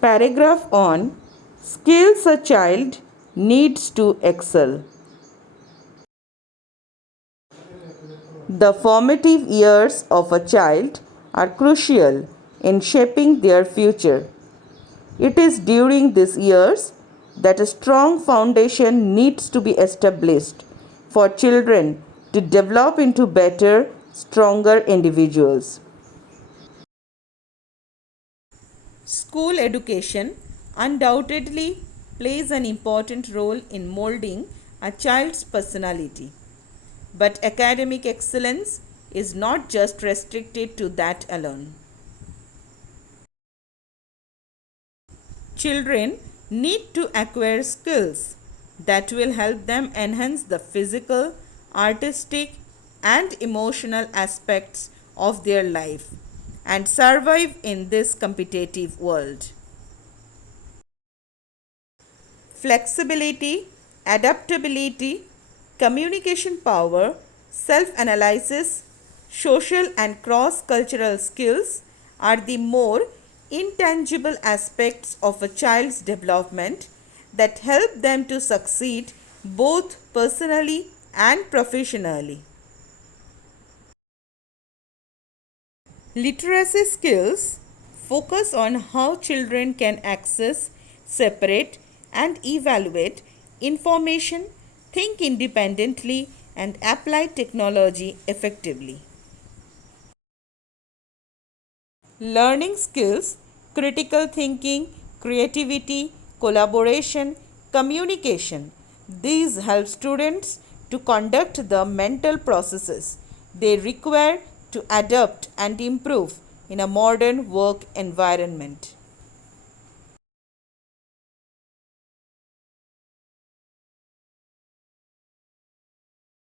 Paragraph on skills a child needs to excel. The formative years of a child are crucial in shaping their future. It is during these years that a strong foundation needs to be established for children to develop into better, stronger individuals. School education undoubtedly plays an important role in molding a child's personality. But academic excellence is not just restricted to that alone. Children need to acquire skills that will help them enhance the physical, artistic, and emotional aspects of their life and survive in this competitive world. Flexibility, adaptability, communication power, self analysis, social and cross cultural skills are the more intangible aspects of a child's development that help them to succeed both personally and professionally. Literacy skills focus on how children can access, separate, and evaluate information, think independently, and apply technology effectively. Learning skills, critical thinking, creativity, collaboration, communication. These help students to conduct the mental processes they require to adapt and improve in a modern work environment.